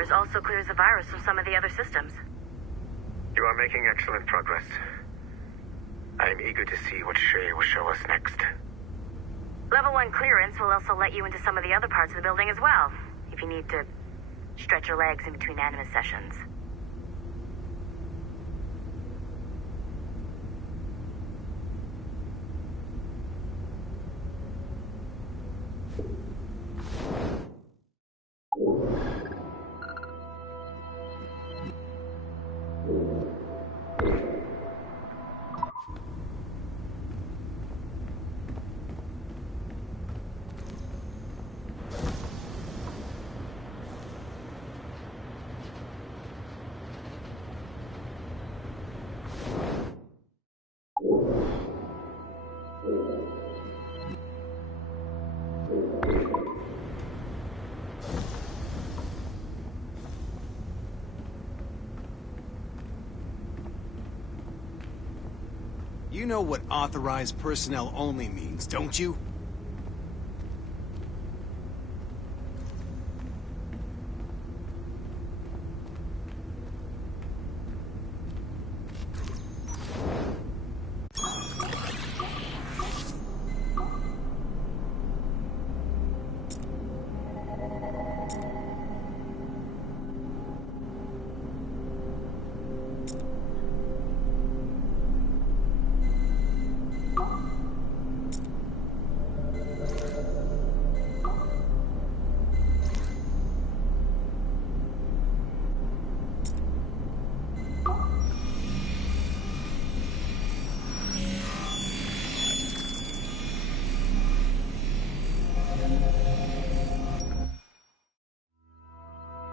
drivers also clears the virus from some of the other systems. You are making excellent progress. I am eager to see what Shay will show us next. Level 1 clearance will also let you into some of the other parts of the building as well, if you need to stretch your legs in between Animus sessions. You know what authorized personnel only means, don't you?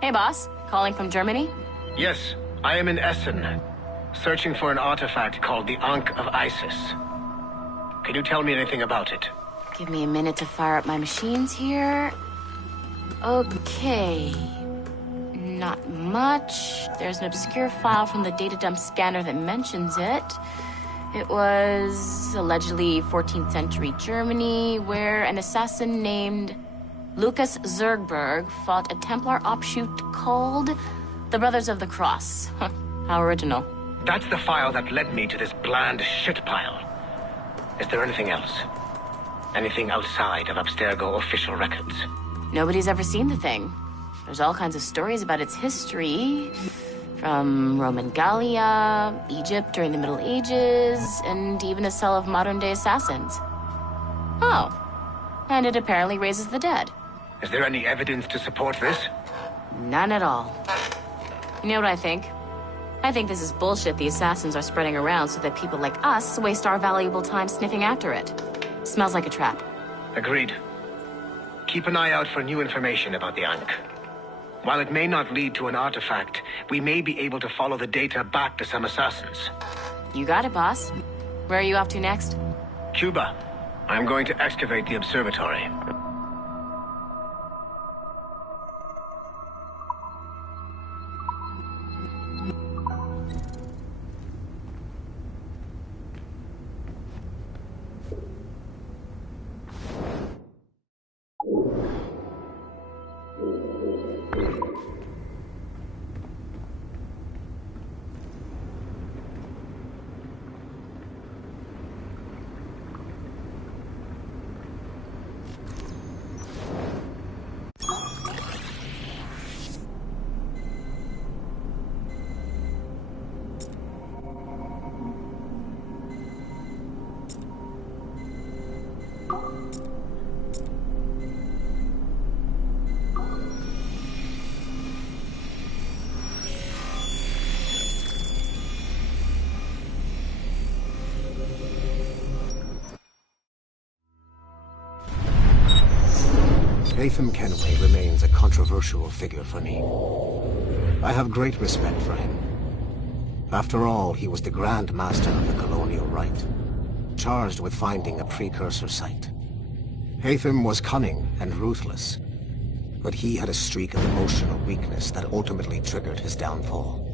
Hey, boss. Calling from Germany? Yes, I am in Essen, searching for an artifact called the Ankh of Isis. Can you tell me anything about it? Give me a minute to fire up my machines here. Okay. Not much. There's an obscure file from the data dump scanner that mentions it. It was allegedly 14th century Germany, where an assassin named Lucas Zergberg fought a Templar offshoot called the Brothers of the Cross. Huh, how original. That's the file that led me to this bland shit pile. Is there anything else? Anything outside of Abstergo official records? Nobody's ever seen the thing. There's all kinds of stories about its history. From Roman Gallia, Egypt during the Middle Ages, and even a cell of modern-day assassins. Oh. And it apparently raises the dead. Is there any evidence to support this? None at all. You know what I think? I think this is bullshit the assassins are spreading around so that people like us waste our valuable time sniffing after it. Smells like a trap. Agreed. Keep an eye out for new information about the Ankh. While it may not lead to an artifact, we may be able to follow the data back to some assassins. You got it, boss. Where are you off to next? Cuba. I'm going to excavate the observatory. Nathan Kenway remains a controversial figure for me. I have great respect for him. After all, he was the Grand Master of the Colonial Rite, charged with finding a precursor site. Hatham was cunning and ruthless, but he had a streak of emotional weakness that ultimately triggered his downfall.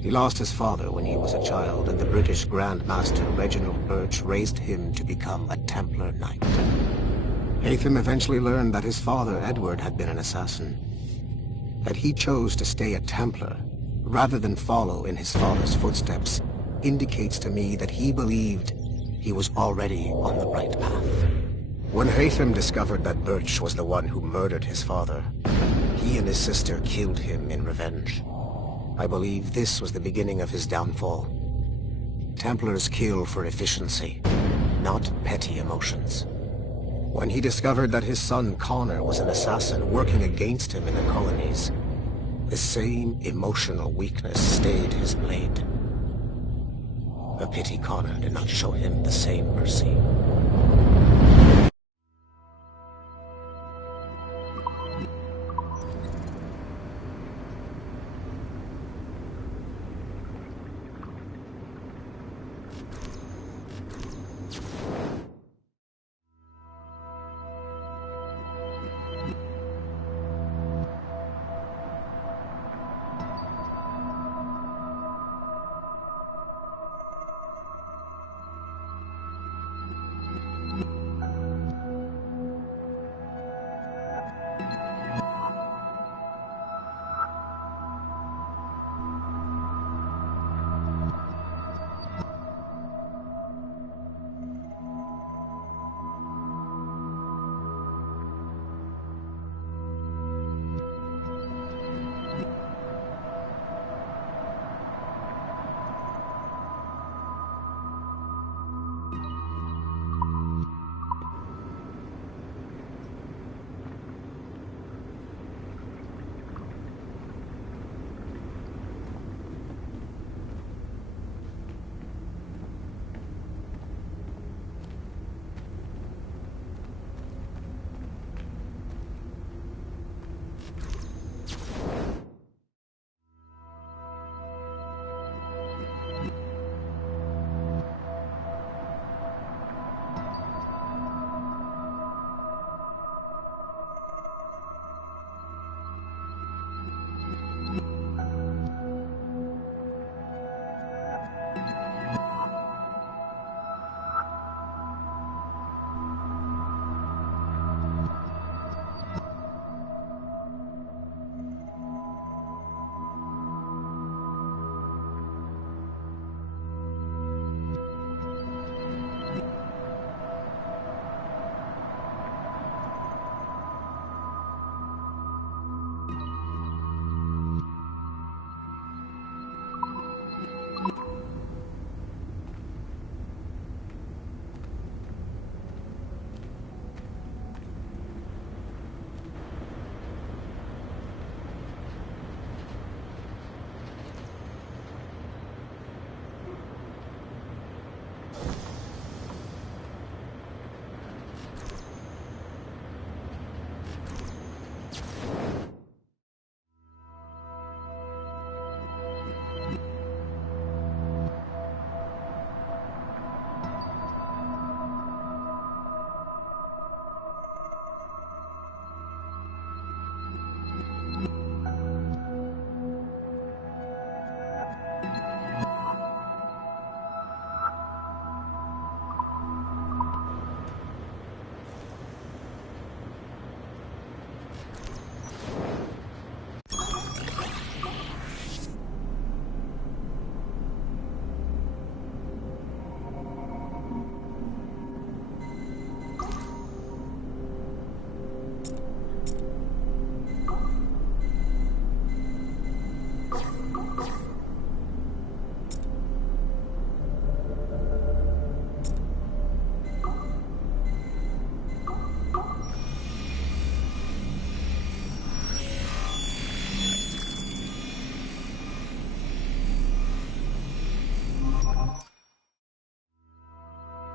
He lost his father when he was a child, and the British Grand Master Reginald Birch raised him to become a Templar Knight. Hatham eventually learned that his father, Edward, had been an assassin. That he chose to stay a Templar, rather than follow in his father's footsteps, indicates to me that he believed he was already on the right path. When Haytham discovered that Birch was the one who murdered his father, he and his sister killed him in revenge. I believe this was the beginning of his downfall. Templars kill for efficiency, not petty emotions. When he discovered that his son Connor was an assassin working against him in the colonies, the same emotional weakness stayed his blade. A pity Connor did not show him the same mercy.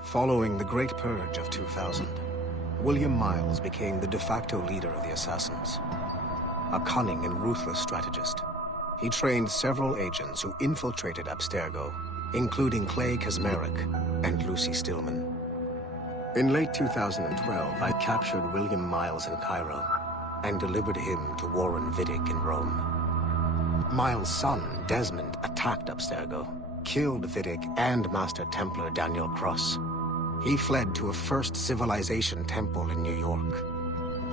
Following the Great Purge of 2000, William Miles became the de facto leader of the Assassins. A cunning and ruthless strategist, he trained several agents who infiltrated Abstergo, including Clay Kazmarek and Lucy Stillman. In late 2012, I captured William Miles in Cairo and delivered him to Warren Vidic in Rome. Miles' son, Desmond, attacked Abstergo, killed Vidic and Master Templar Daniel Cross. He fled to a First Civilization temple in New York.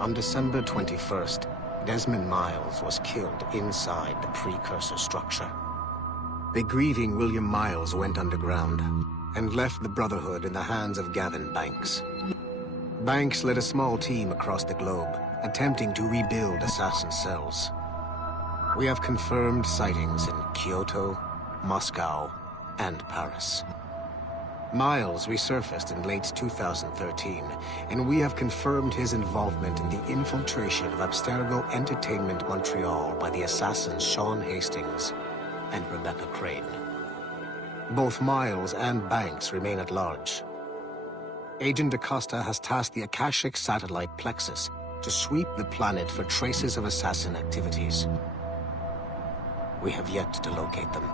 On December 21st, Desmond Miles was killed inside the precursor structure. The grieving William Miles went underground and left the Brotherhood in the hands of Gavin Banks. Banks led a small team across the globe, attempting to rebuild assassin cells. We have confirmed sightings in Kyoto, Moscow, and Paris. Miles resurfaced in late 2013, and we have confirmed his involvement in the infiltration of Abstergo Entertainment Montreal by the assassins Sean Hastings and Rebecca Crane. Both Miles and Banks remain at large. Agent Acosta has tasked the Akashic satellite Plexus to sweep the planet for traces of assassin activities. We have yet to locate them.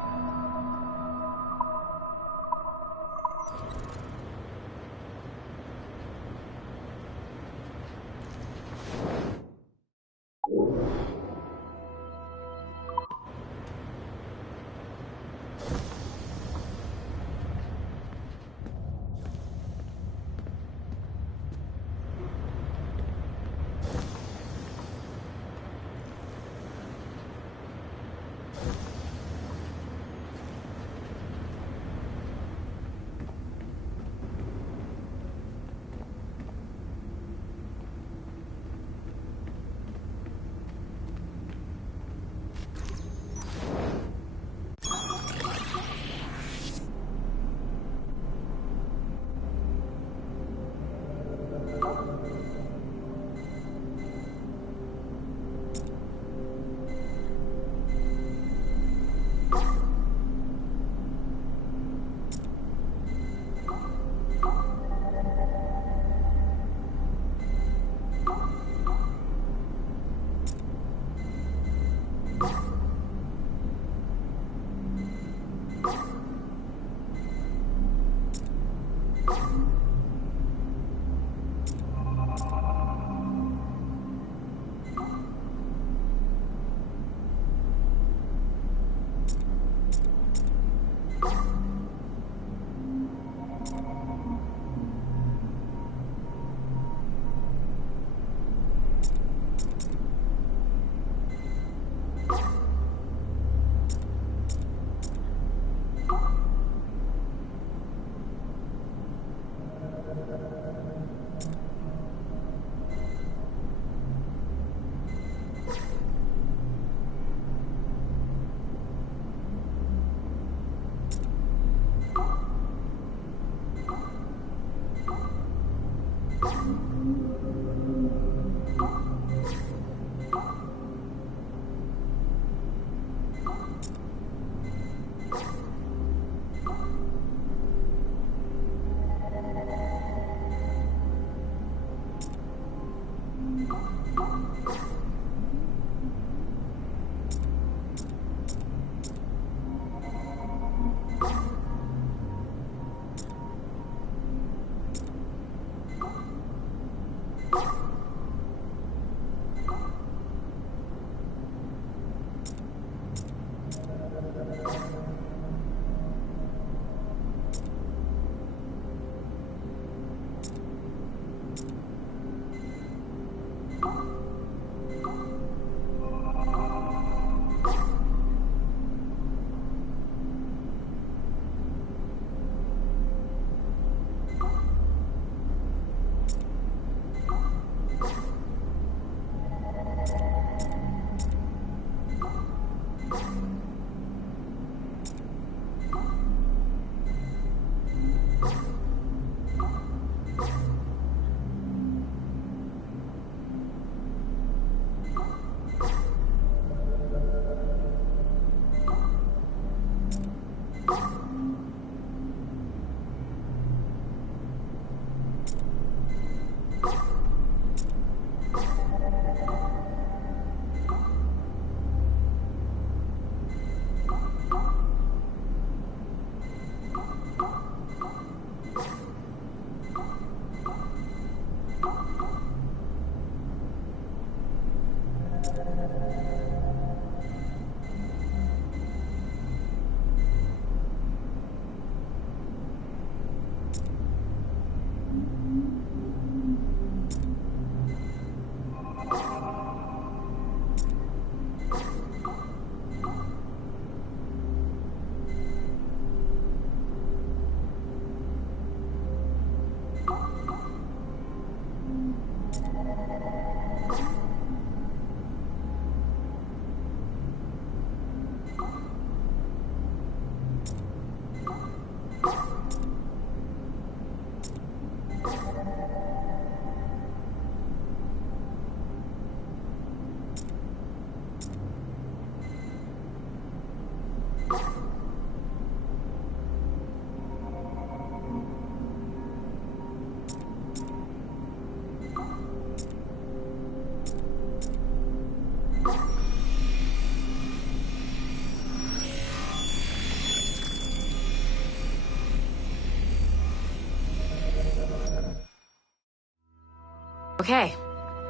Okay,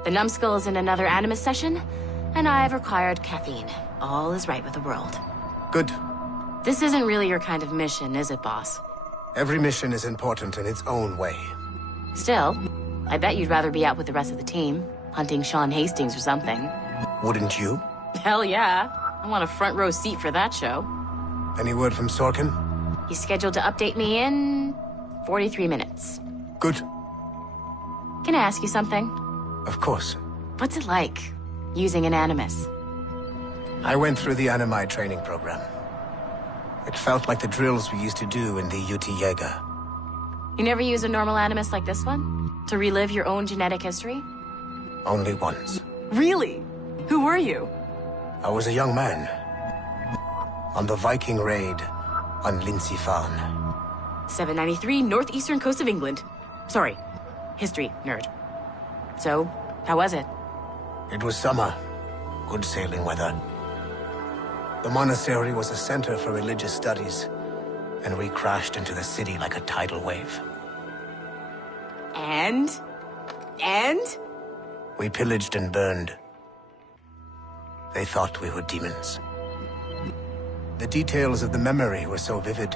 the numbskull is in another Animus session, and I've required caffeine. All is right with the world. Good. This isn't really your kind of mission, is it, boss? Every mission is important in its own way. Still, I bet you'd rather be out with the rest of the team, hunting Sean Hastings or something. Wouldn't you? Hell yeah. I want a front row seat for that show. Any word from Sorkin? He's scheduled to update me in 43 minutes. Good. Can I ask you something? Of course. What's it like, using an Animus? I went through the Animi training program. It felt like the drills we used to do in the UT Jaeger. You never use a normal Animus like this one? To relive your own genetic history? Only once. Really? Who were you? I was a young man. On the Viking raid on Lindsey Farm. 793, northeastern coast of England. Sorry, history nerd. So, how was it? It was summer. Good sailing weather. The monastery was a center for religious studies, and we crashed into the city like a tidal wave. And? We pillaged and burned. They thought we were demons. The details of the memory were so vivid.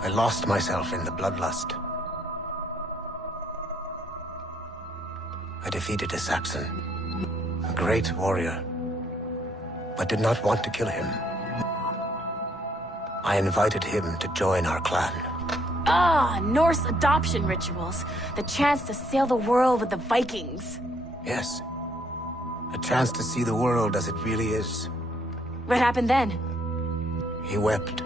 I lost myself in the bloodlust. I defeated a Saxon, a great warrior, but did not want to kill him. I invited him to join our clan. Ah, Norse adoption rituals. The chance to sail the world with the Vikings. Yes. A chance to see the world as it really is. What happened then? He wept.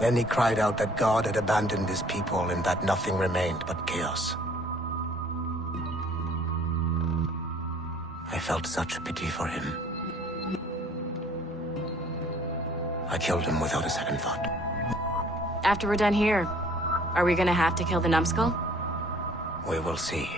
Then he cried out that God had abandoned his people and that nothing remained but chaos. I felt such pity for him. I killed him without a second thought. After we're done here, are we gonna have to kill the numbskull? We will see.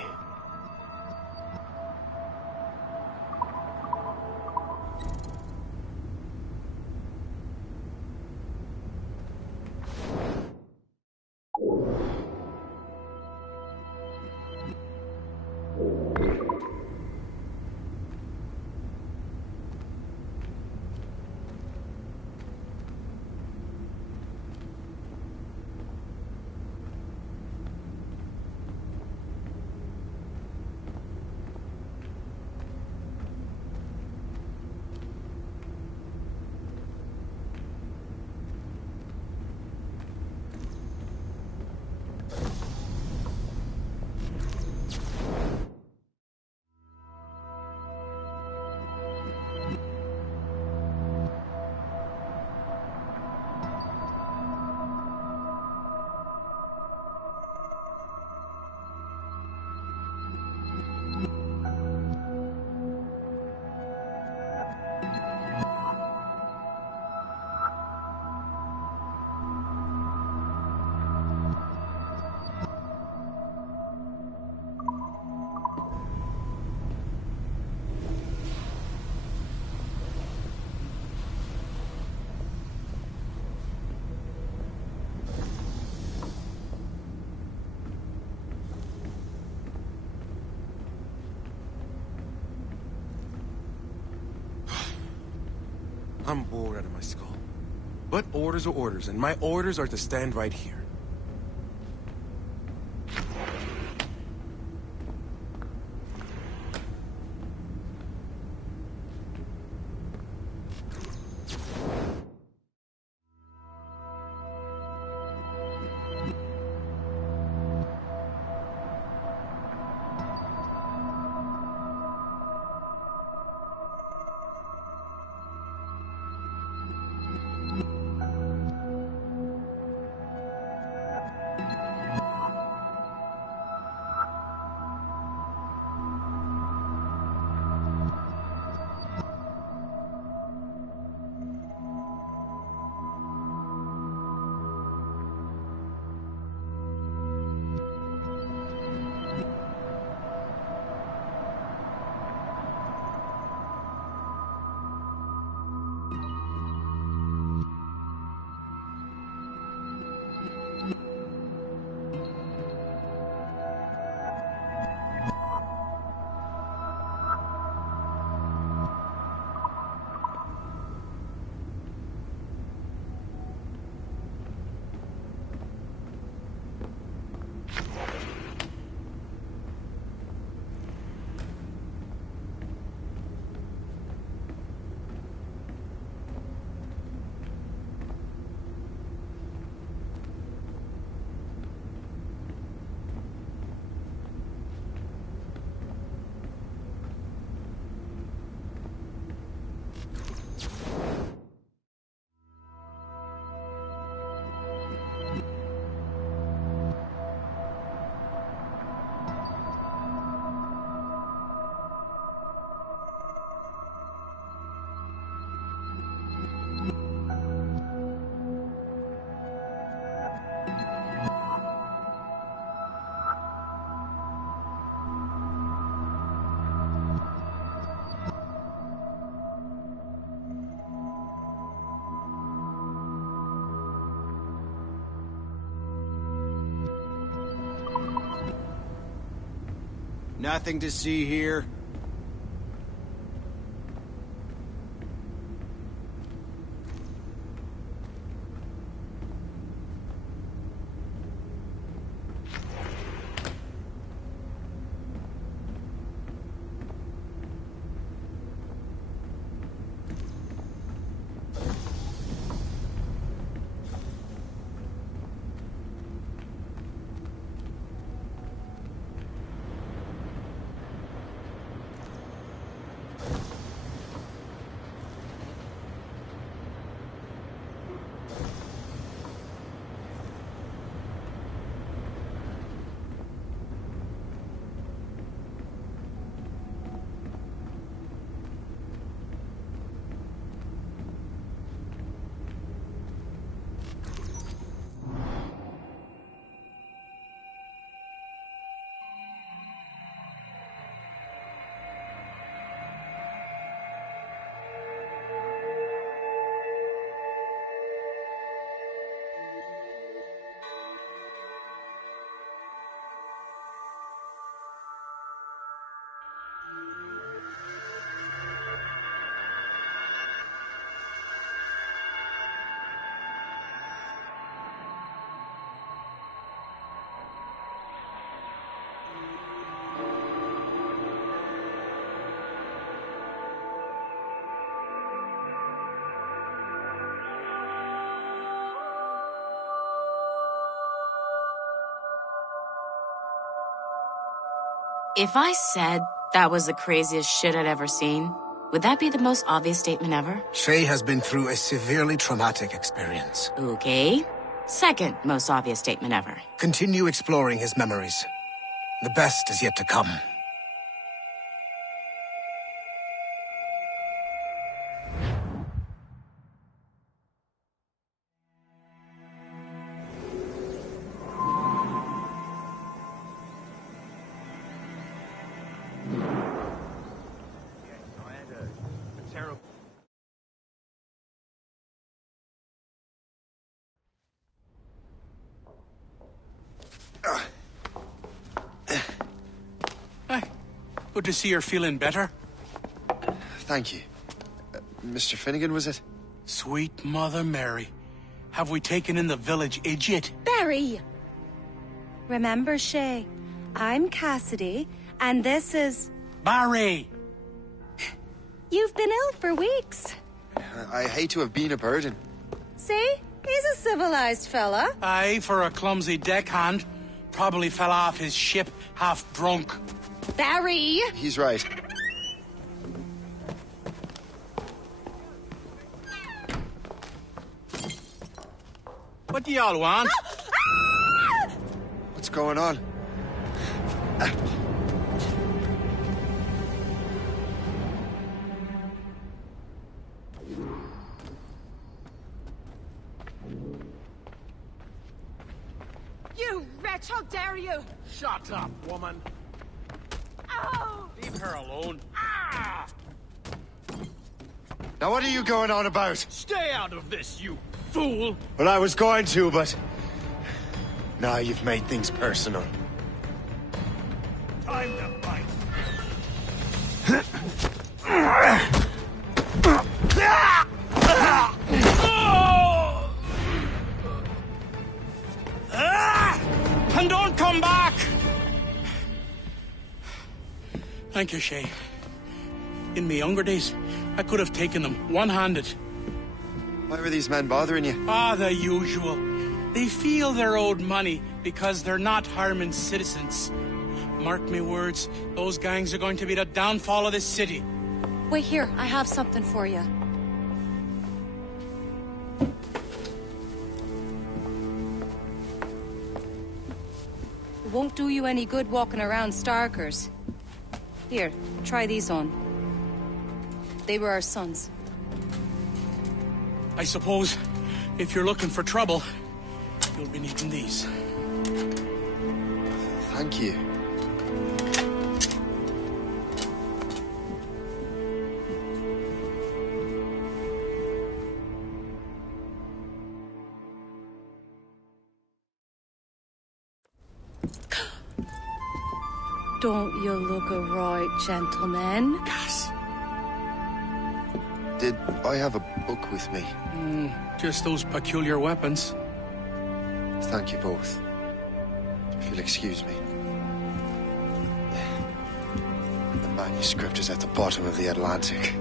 I'm bored out of my skull. But orders are orders, and my orders are to stand right here. Nothing to see here. If I said that was the craziest shit I'd ever seen, would that be the most obvious statement ever? Shay has been through a severely traumatic experience. Okay. Second most obvious statement ever. Continue exploring his memories. The best is yet to come. Good to see you're feeling better. Thank you. Mr. Finnegan, was it? Sweet Mother Mary. Have we taken in the village idiot? Barry! Remember, Shay, I'm Cassidy, and this is... Barry! You've been ill for weeks. I hate to have been a burden. See? He's a civilized fella. Aye, for a clumsy deckhand. Probably fell off his ship half drunk. Barry! He's right. What do y'all want? What's going on? You wretch, how dare you! Shut up, woman. Oh! Leave her alone. Ah! Now what are you going on about? Stay out of this, you fool! Well, I was going to, but... Now you've made things personal. Time to fight. And don't come back! Thank you, Shay. In my younger days, I could have taken them one-handed. Why were these men bothering you? The usual. They feel they're owed money because they're not harming citizens. Mark me words, those gangs are going to be the downfall of this city. Wait here, I have something for you. It won't do you any good walking around Starkers. Here, try these on. They were our sons. I suppose if you're looking for trouble, you'll be needing these. Thank you. Don't you look a right gentleman? Gas. Did I have a book with me? Just those peculiar weapons. Thank you both. If you'll excuse me. The manuscript is at the bottom of the Atlantic.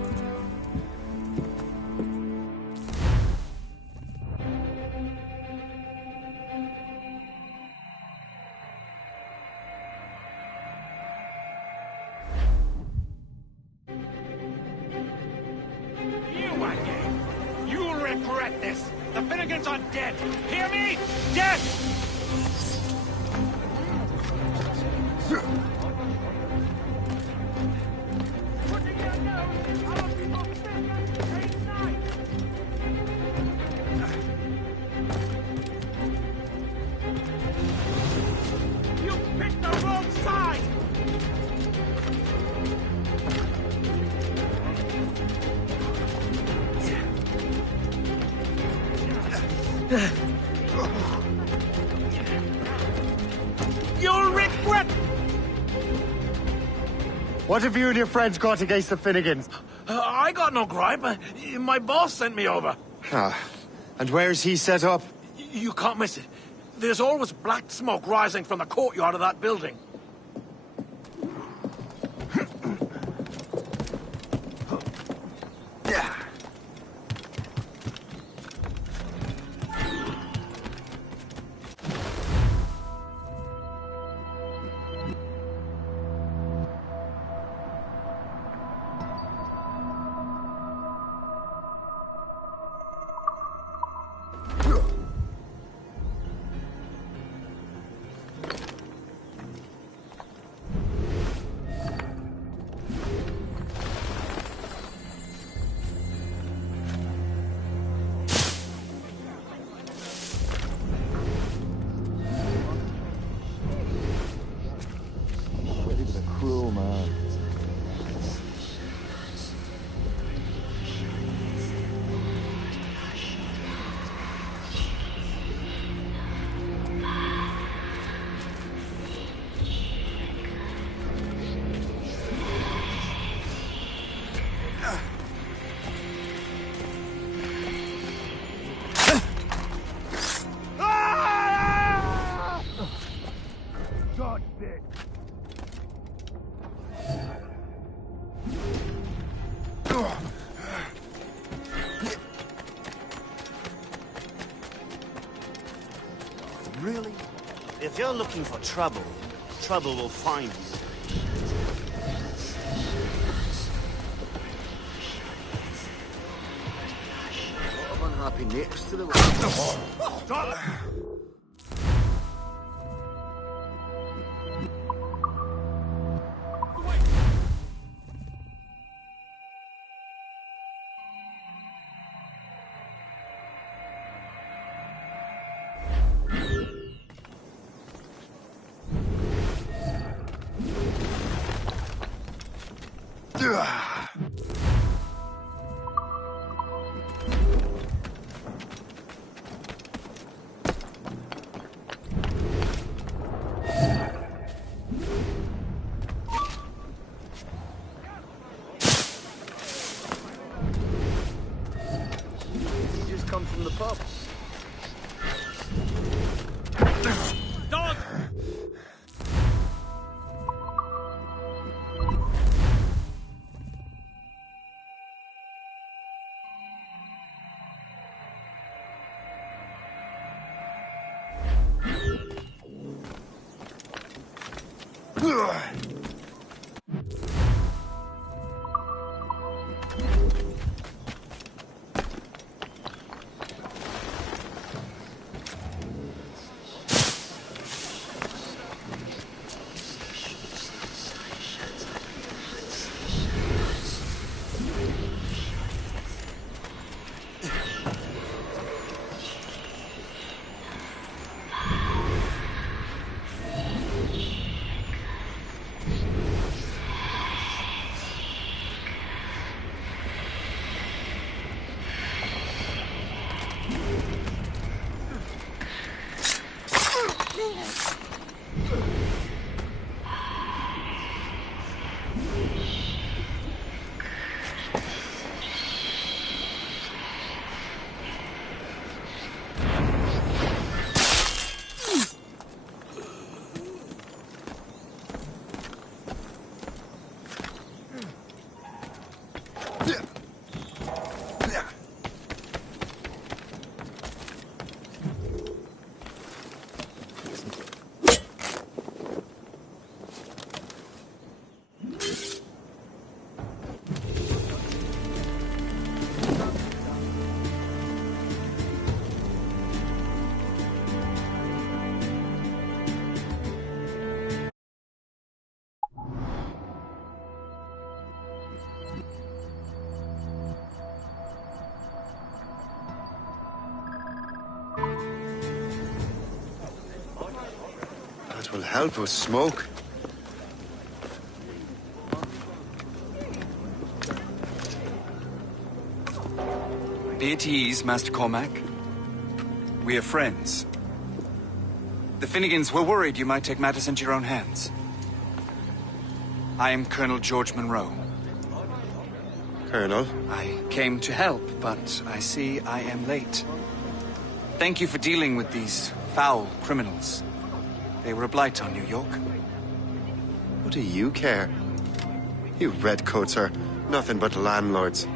You'll regret this. The Finnegans are dead. Hear me? Dead! You picked the wrong side! You'll regret. What have you and your friends got against the Finnegans? I got no gripe. My boss sent me over. Ah, and where's he set up? You can't miss it. There's always black smoke rising from the courtyard of that building. Cruel man. Really? If you're looking for trouble, trouble will find you. A lot of unhappy nicks to the Stop! just come from the pub. Dog! help with smoke. Be at ease, Master Cormac. We are friends. The Finnegans were worried you might take matters into your own hands. I am Colonel George Monroe. Colonel? I came to help, but I see I am late. Thank you for dealing with these foul criminals. They were a blight on New York. What do you care? You redcoats are nothing but landlords.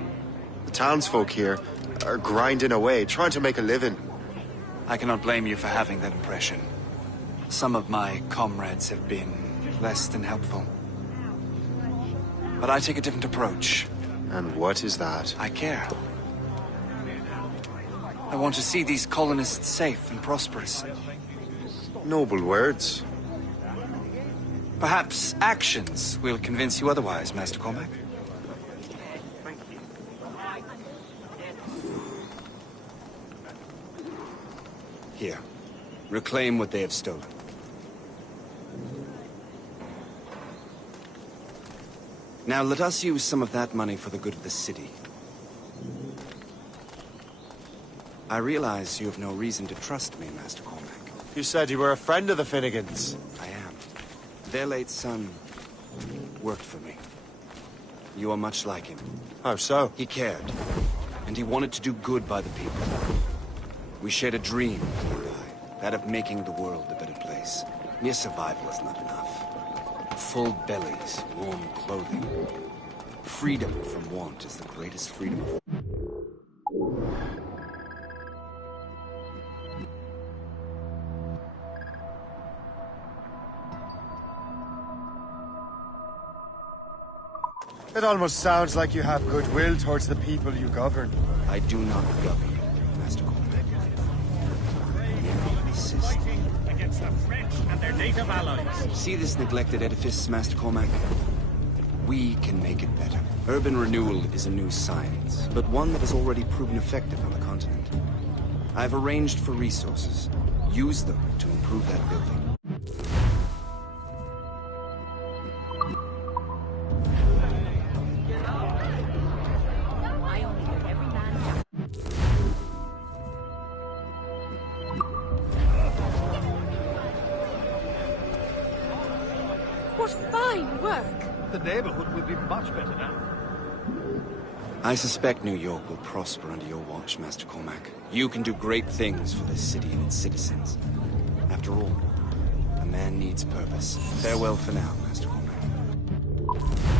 The townsfolk here are grinding away, trying to make a living. I cannot blame you for having that impression. Some of my comrades have been less than helpful. But I take a different approach. And what is that? I care. I want to see these colonists safe and prosperous. Noble words. Perhaps actions will convince you otherwise, Master Cormac. Here. Reclaim what they have stolen. Now let us use some of that money for the good of the city. I realize you have no reason to trust me, Master Cormac. You said you were a friend of the Finnegans. I am. Their late son worked for me. You are much like him. How so? He cared, and he wanted to do good by the people. We shared a dream, he and I, that of making the world a better place. Mere survival is not enough. Full bellies, warm clothing. Freedom from want is the greatest freedom of all. It almost sounds like you have goodwill towards the people you govern. I do not govern, Master Cormac. Against the French and their native allies. See this neglected edifice, Master Cormac? We can make it better. Urban renewal is a new science, but one that has already proven effective on the continent. I've arranged for resources. Use them to improve that building. What fine work! The neighborhood will be much better now. I suspect New York will prosper under your watch, Master Cormac. You can do great things for this city and its citizens. After all, a man needs purpose. Farewell for now, Master Cormac.